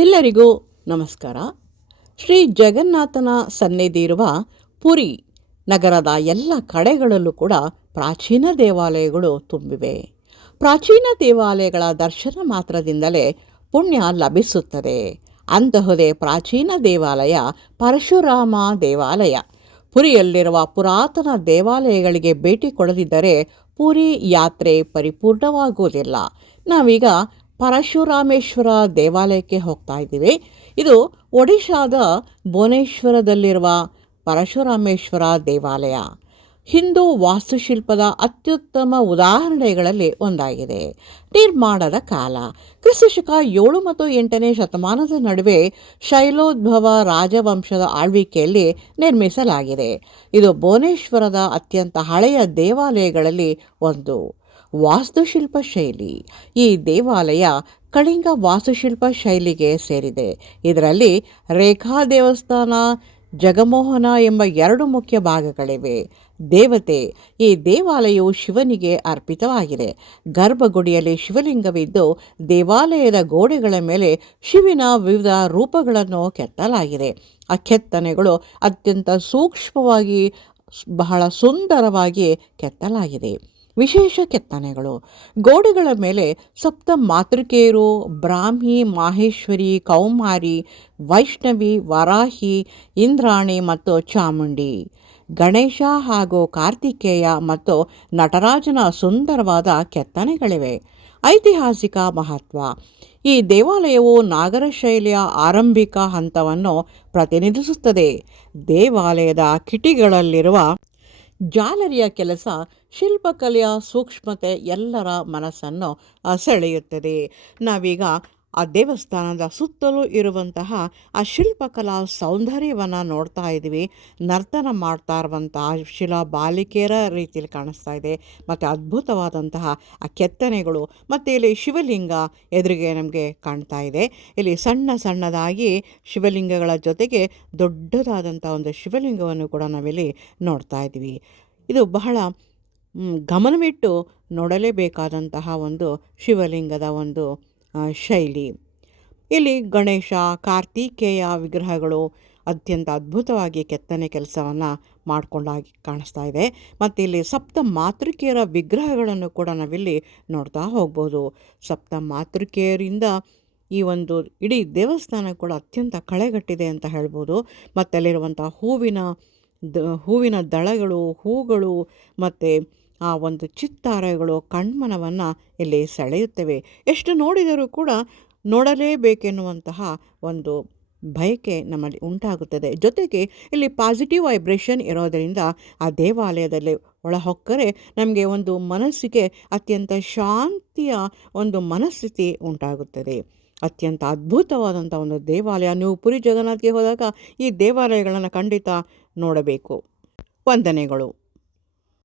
ಎಲ್ಲರಿಗೂ ನಮಸ್ಕಾರ. ಶ್ರೀ ಜಗನ್ನಾಥನ ಸನ್ನಿಧಿ ಇರುವ ಪುರಿ ನಗರದ ಎಲ್ಲ ಕಡೆಗಳಲ್ಲೂ ಕೂಡ ಪ್ರಾಚೀನ ದೇವಾಲಯಗಳು ತುಂಬಿವೆ. ಪ್ರಾಚೀನ ದೇವಾಲಯಗಳ ದರ್ಶನ ಮಾತ್ರದಿಂದಲೇ ಪುಣ್ಯ ಲಭಿಸುತ್ತದೆ. ಅಂತಹುದೇ ಪ್ರಾಚೀನ ದೇವಾಲಯ ಪರಶುರಾಮ ದೇವಾಲಯ. ಪುರಿಯಲ್ಲಿರುವ ಪುರಾತನ ದೇವಾಲಯಗಳಿಗೆ ಭೇಟಿ ಕೊಡದಿದ್ದರೆ ಪುರಿ ಯಾತ್ರೆ ಪರಿಪೂರ್ಣವಾಗುವುದಿಲ್ಲ. ನಾವೀಗ ಪರಶುರಾಮೇಶ್ವರ ದೇವಾಲಯಕ್ಕೆ ಹೋಗ್ತಾ ಇದ್ದೀವಿ. ಇದು ಒಡಿಶಾದ ಭುವನೇಶ್ವರದಲ್ಲಿರುವ ಪರಶುರಾಮೇಶ್ವರ ದೇವಾಲಯ ಹಿಂದೂ ವಾಸ್ತುಶಿಲ್ಪದ ಅತ್ಯುತ್ತಮ ಉದಾಹರಣೆಗಳಲ್ಲಿ ಒಂದಾಗಿದೆ. ನಿರ್ಮಾಣದ ಕಾಲ ಕ್ರಿಸ್ತಶಕ 7 ಮತ್ತು 8ನೇ ಶತಮಾನದ ನಡುವೆ ಶೈಲೋದ್ಭವ ರಾಜವಂಶದ ಆಳ್ವಿಕೆಯಲ್ಲಿ ನಿರ್ಮಿಸಲಾಗಿದೆ. ಇದು ಭುವನೇಶ್ವರದ ಅತ್ಯಂತ ಹಳೆಯ ದೇವಾಲಯಗಳಲ್ಲಿ ಒಂದು. ವಾಸ್ತುಶಿಲ್ಪ ಶೈಲಿ. ಈ ದೇವಾಲಯ ಕಳಿಂಗ ವಾಸ್ತುಶಿಲ್ಪ ಶೈಲಿಗೆ ಸೇರಿದೆ. ಇದರಲ್ಲಿ ರೇಖಾ ದೇವಸ್ಥಾನ, ಜಗಮೋಹನ ಎಂಬ 2 ಮುಖ್ಯ ಭಾಗಗಳಿವೆ. ದೇವತೆ. ಈ ದೇವಾಲಯವು ಶಿವನಿಗೆ ಅರ್ಪಿತವಾಗಿದೆ. ಗರ್ಭಗುಡಿಯಲ್ಲಿ ಶಿವಲಿಂಗವಿದ್ದು ದೇವಾಲಯದ ಗೋಡೆಗಳ ಮೇಲೆ ಶಿವನ ವಿವಿಧ ರೂಪಗಳನ್ನು ಕೆತ್ತಲಾಗಿದೆ. ಆ ಕೆತ್ತನೆಗಳು ಅತ್ಯಂತ ಸೂಕ್ಷ್ಮವಾಗಿ ಬಹಳ ಸುಂದರವಾಗಿ ಕೆತ್ತಲಾಗಿದೆ. ವಿಶೇಷ ಕೆತ್ತನೆಗಳು. ಗೋಡೆಗಳ ಮೇಲೆ ಸಪ್ತ ಮಾತೃಕೆಯರು, ಬ್ರಾಹ್ಮಿ, ಮಾಹೇಶ್ವರಿ, ಕೌಮಾರಿ, ವೈಷ್ಣವಿ, ವರಾಹಿ, ಇಂದ್ರಾಣಿ ಮತ್ತು ಚಾಮುಂಡಿ. ಗಣೇಶ ಹಾಗೂ ಕಾರ್ತಿಕೇಯ ಮತ್ತು ನಟರಾಜನ ಸುಂದರವಾದ ಕೆತ್ತನೆಗಳಿವೆ. ಐತಿಹಾಸಿಕ ಮಹತ್ವ. ಈ ದೇವಾಲಯವು ನಾಗರ ಶೈಲಿಯ ಆರಂಭಿಕ ಹಂತವನ್ನು ಪ್ರತಿನಿಧಿಸುತ್ತದೆ. ದೇವಾಲಯದ ಕಿಟಿಗಳಲ್ಲಿರುವ ಜಾಲರಿಯ ಕೆಲಸ, ಶಿಲ್ಪಕಲೆಯ ಸೂಕ್ಷ್ಮತೆ ಎಲ್ಲರ ಮನಸ್ಸನ್ನು ಸೆಳೆಯುತ್ತದೆ. ನಾವೀಗ ಆ ದೇವಸ್ಥಾನದ ಸುತ್ತಲೂ ಇರುವಂತಹ ಆ ಶಿಲ್ಪಕಲಾ ಸೌಂದರ್ಯವನ್ನು ನೋಡ್ತಾ ಇದ್ದೀವಿ. ನರ್ತನ ಮಾಡ್ತಾ ಇರುವಂತಹ ಶಿಲಾ ಬಾಲಿಕೆಯರ ರೀತಿಯಲ್ಲಿ ಕಾಣಿಸ್ತಾ ಇದೆ. ಮತ್ತು ಅದ್ಭುತವಾದಂತಹ ಆ ಕೆತ್ತನೆಗಳು. ಮತ್ತು ಇಲ್ಲಿ ಶಿವಲಿಂಗ ಎದುರಿಗೆ ನಮಗೆ ಕಾಣ್ತಾ ಇದೆ. ಇಲ್ಲಿ ಸಣ್ಣ ಸಣ್ಣದಾಗಿ ಶಿವಲಿಂಗಗಳ ಜೊತೆಗೆ ದೊಡ್ಡದಾದಂಥ ಒಂದು ಶಿವಲಿಂಗವನ್ನು ಕೂಡ ನಾವಿಲ್ಲಿ ನೋಡ್ತಾ ಇದ್ದೀವಿ. ಇದು ಬಹಳ ಗಮನವಿಟ್ಟು ನೋಡಲೇಬೇಕಾದಂತಹ ಒಂದು ಶಿವಲಿಂಗದ ಒಂದು ಶೈಲಿ. ಇಲ್ಲಿ ಗಣೇಶ, ಕಾರ್ತಿಕೇಯ ವಿಗ್ರಹಗಳು ಅತ್ಯಂತ ಅದ್ಭುತವಾಗಿ ಕೆತ್ತನೆ ಕೆಲಸವನ್ನು ಮಾಡಿಕೊಂಡಾಗಿ ಕಾಣಿಸ್ತಾ ಇದೆ. ಮತ್ತು ಇಲ್ಲಿ ಸಪ್ತ ಮಾತೃಕೆಯರ ವಿಗ್ರಹಗಳನ್ನು ಕೂಡ ನಾವಿಲ್ಲಿ ನೋಡ್ತಾ ಹೋಗ್ಬೋದು. ಸಪ್ತ ಮಾತೃಕೆಯರಿಂದ ಈ ಒಂದು ಇಡೀ ದೇವಸ್ಥಾನ ಕೂಡ ಅತ್ಯಂತ ಕಳೆಗಟ್ಟಿದೆ ಅಂತ ಹೇಳ್ಬೋದು. ಮತ್ತು ಅಲ್ಲಿರುವಂಥ ಹೂವಿನ ದಳಗಳು, ಹೂಗಳು ಮತ್ತು ಆ ಒಂದು ಚಿತ್ತಾರಗಳು ಕಣ್ಮನವನ್ನು ಇಲ್ಲಿ ಸೆಳೆಯುತ್ತವೆ. ಎಷ್ಟು ನೋಡಿದರೂ ಕೂಡ ನೋಡಲೇಬೇಕೆನ್ನುವಂತಹ ಒಂದು ಬಯಕೆ ನಮ್ಮಲ್ಲಿ ಉಂಟಾಗುತ್ತದೆ. ಜೊತೆಗೆ ಇಲ್ಲಿ ಪಾಸಿಟಿವ್ ವೈಬ್ರೇಷನ್ ಇರೋದರಿಂದ ಆ ದೇವಾಲಯದಲ್ಲಿ ಒಳಹೊಕ್ಕರೆ ನಮಗೆ ಒಂದು ಮನಸ್ಸಿಗೆ ಅತ್ಯಂತ ಶಾಂತಿಯ ಒಂದು ಮನಸ್ಥಿತಿ ಉಂಟಾಗುತ್ತದೆ. ಅತ್ಯಂತ ಅದ್ಭುತವಾದಂಥ ಒಂದು ದೇವಾಲಯ. ನೀವು ಪುರಿ ಜಗನ್ನಾಥ್ಗೆ ಹೋದಾಗ ಈ ದೇವಾಲಯಗಳನ್ನು ಖಂಡಿತ ನೋಡಬೇಕು. ವಂದನೆಗಳು.